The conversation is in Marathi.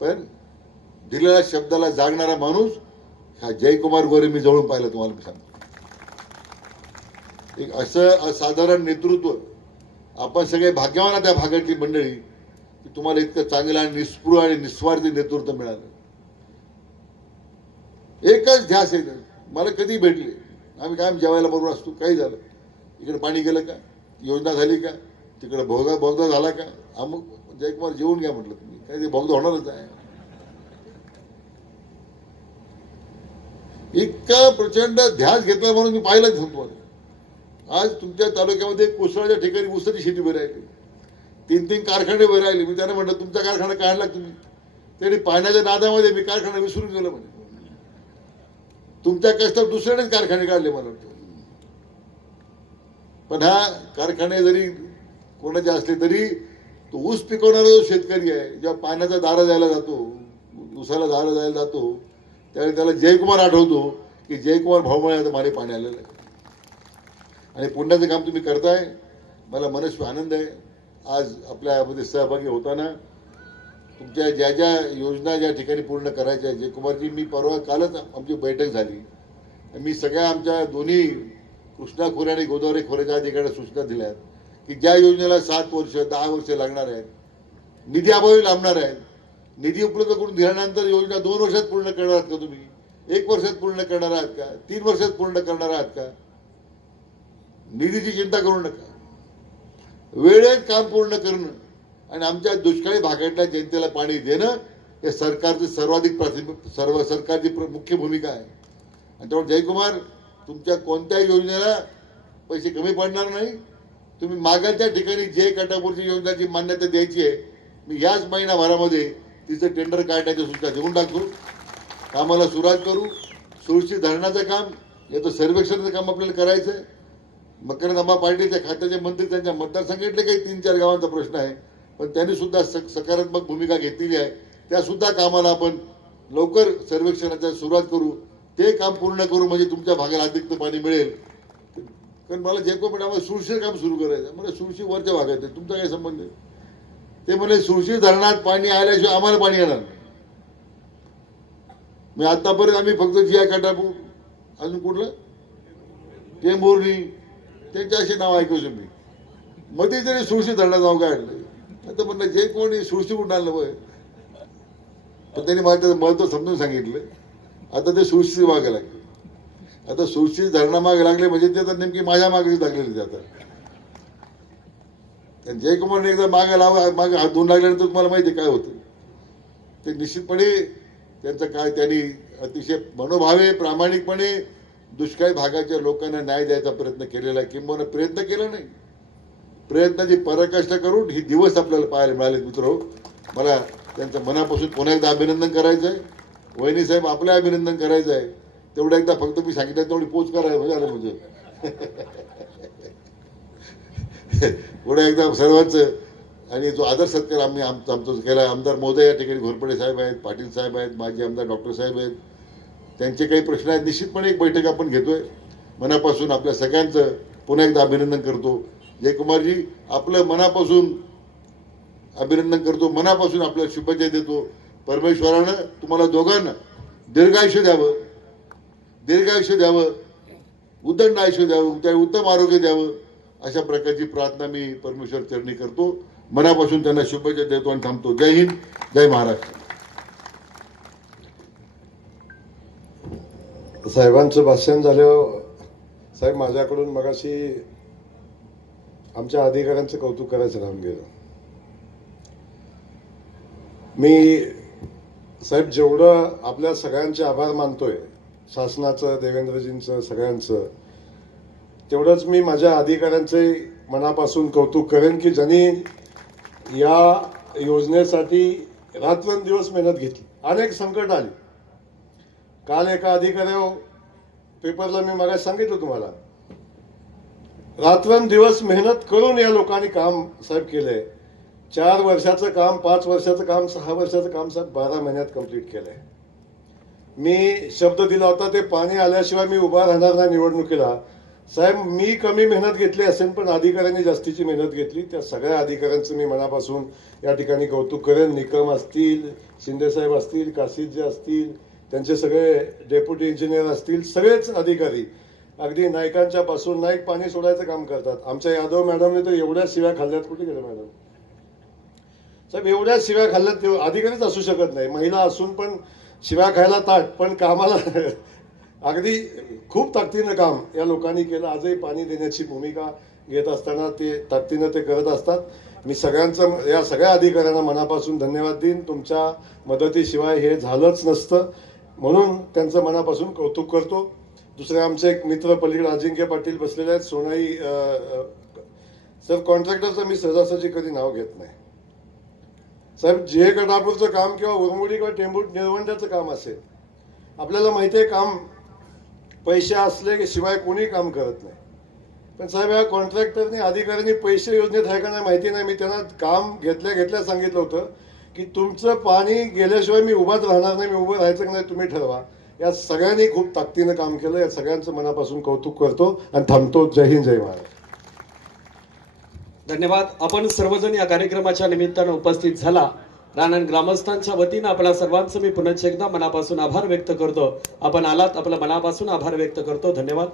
पण दिलेल्या शब्दाला जागणारा माणूस हा जयकुमार गोरे मी जवळून पाहिलं तुम्हाला मी सांगतो. एक असं असाधारण नेतृत्व आपण सगळे भाग्यवान त्या भागातली मंडळी की तुम्हाला इतकं चांगलं आणि निस्पृह आणि निस्वार्थी नेतृत्व मिळालं. एकच ध्यास आहे मला कधी भेटले आम्ही काय जेवायला बरोबर असतो काही झालं. इकडे पाणी गेलं का? योजना झाली का? तिकडे भोगा भोगदा झाला का? अमुक जयकुमार जेवून घ्या म्हटलं तुम्ही. काय ते भक्त होणारच आहे. इतका प्रचंड ध्यास घेतला म्हणून मी पाहिलं तुम्हाला. आज तुमच्या तालुक्यामध्ये कोसळाच्या ठिकाणी ऊसाची शेती उभी राहिली तीन तीन कारखाने उभे राहिले मी त्यांना म्हटलं तुमचा कारखाना काढला तुम्ही? त्यांनी पाण्याच्या नादामध्ये मी कारखाना विसरून गेलो म्हणे. तुमच्या कष्टात दुसऱ्यानेच कारखाने काढले मला वाटतं. पण हा कारखाने जरी कोणाचे असले तरी तो ऊस पिकवणारा जो शेतकरी आहे जेव्हा पाण्याचा दारा जायला जातो ऊसाला दारा जायला जातो त्यावेळी त्याला जयकुमार आठवतो की जयकुमार भाऊमुळे आता मारे पाणी आलेलं आहे. आणि पुण्याचं काम तुम्ही करताय मला मनस्वी आनंद आहे. आज आपल्यामध्ये सहभागी होताना तुमच्या ज्या ज्या योजना ज्या ठिकाणी पूर्ण करायच्या जयकुमारजी मी परवा कालच आमची बैठक झाली. मी सगळ्या आमच्या दोन्ही कृष्णा खोरे आणि गोदावरी खोऱ्याच्या अधिकाऱ्यांना सूचना दिल्या आहेत की ज्या योजनेला सात वर्ष दहा वर्ष लागणार आहेत निधी अभावी लांबणार आहेत निधी उपलब्ध करून दिल्यानंतर योजना दोन वर्षात पूर्ण करणार आहात का तुम्ही? एक वर्षात पूर्ण करणार आहात का? तीन वर्षात पूर्ण करणार आहात का? निधीची चिंता करू नका. वेळेत काम पूर्ण करणं आणि आमच्या दुष्काळी भागातल्या जनतेला पाणी देणं हे सरकारची सर्वाधिक प्राथमिक सर्व सरकारची मुख्य भूमिका आहे. आणि त्यामुळे जयकुमार तुमच्या कोणत्याही योजनेला पैसे कमी पडणार नाही. तुम्ही मागाच्या ठिकाणी जे कटापूरची योजनाची मान्यता द्यायची आहे मी याच महिनाभरामध्ये तिचं टेंडर काढण्याच्या सूचना देऊन टाकतो. कामाला सुरुवात करू. सुरक्षित धरणाचं काम याचं सर्वेक्षणाचं काम आपल्याला करायचं आहे मकरंद आंबा पार्टीच्या खात्याचे मंत्री त्यांच्या मतदारसंघातले काही तीन चार गावांचा प्रश्न आहे. पण त्यांनी सुद्धा सक- सकारात्मक भूमिका घेतलेली आहे. त्यासुद्धा कामाला आपण लवकर सर्वेक्षणाच्या सुरुवात करू. ते काम पूर्ण करू म्हणजे तुमच्या भागाला अधिक पाणी मिळेल. कारण मला जे कोण आम्हाला सुळशीर काम सुरू करायचं म्हणजे मला वरच्या भागात आहे. तुमचा काय संबंध आहे ते म्हणजे सुळशी धरणात पाणी आल्याशिवाय आम्हाला पाणी येणार नाही. मी आतापर्यंत आम्ही फक्त जिया काटापूर अजून कुठलं? टेंभुर्णी. त्यांचे असे नाव ऐकायचो मी. मध्ये तरी सुळशी धरणात नाव काय आता म्हणलं जे कोणी सुळशी कुठं आणलं होय पण त्यांनी मला त्याचं महत्त्व समजून सांगितलं. आता ते सुळशी वागायला लागले आता सुळशी धरणा मागे लागले म्हणजे ते तर नेमकी माझ्या मागेच लागलेले ते आता आणि जयकुमारने एकदा मागे लावा मागे हात धुवून लागल्यानंतर तुम्हाला माहिती आहे काय होतं. ते निश्चितपणे त्यांचं काय त्यांनी अतिशय मनोभावे प्रामाणिकपणे दुष्काळी भागाच्या लोकांना न्याय द्यायचा प्रयत्न केलेला आहे. किंबहुना प्रयत्न केला नाही. प्रयत्नाची पराकाष्ठा करून ही दिवस आपल्याला पाहायला मिळाले मित्र हो. मला त्यांचं मनापासून पुन्हा एकदा अभिनंदन करायचं आहे वहिनी साहेब आपलं अभिनंदन करायचं आहे तेवढं एकदा फक्त मी सांगितलं तेवढी पोच करायला झालं म्हणजे. पुढे एकदा सर्वांचं आणि जो आदर सत्कार आम्ही आम आमचा केला आमदार मोदय या ठिकाणी घोरपडे साहेब आहेत पाटील साहेब आहेत माजी आमदार डॉक्टर साहेब आहेत. त्यांचे काही प्रश्न आहेत निश्चितपणे एक बैठक आपण घेतोय. मनापासून आपल्या सगळ्यांचं पुन्हा एकदा अभिनंदन करतो. जयकुमारजी आपलं मनापासून अभिनंदन करतो मनापासून आपल्याला शुभेच्छा देतो. परमेश्वरानं तुम्हाला दोघांना दीर्घायुष्य द्यावं. दीर्घायुष्य द्यावं उदंड आयुष्य द्यावं त्या उत्तम आरोग्य द्यावं अशा प्रकारची प्रार्थना मी परमेश्वर चरणी करतो. मनापासून त्यांना शुभेच्छा देतो आणि थांबतो. जय हिंद जय महाराष्ट्र. साहेबांचं भाषण झालं साहेब माझ्याकडून मगाशी आमच्या अधिकाऱ्यांचं कौतुक करायचं राहून गेलं. मी साहेब जेवढं आपल्या सगळ्यांचे आभार मानतोय शासनाचं देवेंद्रजींचं सगळ्यांचं. तेवढंच मी माझ्या अधिकाऱ्यांचे मनापासून कौतुक करेन की ज्यांनी या योजनेसाठी रात्रंदिवस मेहनत घेतली. अनेक संकट आली. काल एका अधिकाऱ्या पेपरला मी मला सांगितलं तुम्हाला. रात्रंदिवस मेहनत करून या लोकांनी काम साहेब केलंय. चार वर्षाचं काम पाच वर्षाचं काम सहा वर्षाचं काम साहेब बारा महिन्यात कंप्लीट केलंय. मी शब्द दिला होता ते पाणी आल्याशिवाय मी उभा राहणार नाही निवडणुकीला. साहेब मी कमी मेहनत घेतली असेल पण अधिकाऱ्यांनी जास्तीची मेहनत घेतली. त्या सगळ्या अधिकाऱ्यांचं मी मनापासून या ठिकाणी कौतुक करेन. निकम असतील शिंदेसाहेब असतील काशीदजी असतील त्यांचे सगळे डेप्युटी इंजिनियर असतील सगळेच अधिकारी. अगदी नायकांच्या पासून नाईक पाणी सोडायचं काम करतात. आमच्या यादव मॅडमने तर एवढ्या शिव्या खाल्ल्यात. कुठे गेलं मॅडम? साहेब एवढ्या शिव्या खाल्ल्यात अधिकारीच असू शकत नाही. महिला असून पण शिव्या खायला ताट पण कामाला अगदी खूप ताकदीनं काम या लोकांनी केलं. आजही पाणी देण्याची भूमिका घेत असताना ते ताकदीनं ते करत असतात. मी सगळ्यांचं या सगळ्या अधिकाऱ्यांना मनापासून धन्यवाद देईन. तुमच्या मदतीशिवाय हे झालंच नसतं. म्हणून त्यांचं मनापासून कौतुक करतो. दुसरे आमचे एक मित्र पलीकडे अजिंक्य पाटील बसलेले आहेत. सोनाई सर कॉन्ट्रॅक्टरचं मी सहजासहजी कधी नाव घेत नाही. साहेब जे गटापूरचं काम किंवा उरमुडी किंवा टेंबू निळवंड्याचं काम असेल आपल्याला माहिती आहे काम पैसे असले की शिवाय कोणी काम करत नाही. पण साहेब या कॉन्ट्रॅक्टरने अधिकाऱ्यांनी पैसे योजनेत आहे का नाही माहिती नाही. मी त्यांना काम घेतल्या घेतल्या सांगितलं होतं की तुमचं पाणी गेल्याशिवाय मी उभाच राहणार नाही मी उभं राहायचं की नाही तुम्ही ठरवा. या सगळ्यांनी खूप ताकदीनं काम केलं. या सगळ्यांचं मनापासून कौतुक करतो आणि थांबतो. जय हिंद जय महाराज धन्यवाद. आपण सर्वजण या कार्यक्रमाच्या निमित्तानं उपस्थित झाला. रानन ग्रामस्थांच्या वतीनं आपल्या सर्वांचं मी पुनश्च एकदा मनापासून आभार व्यक्त करतो. आपण आलात आपला मनापासून आभार व्यक्त करतो. धन्यवाद.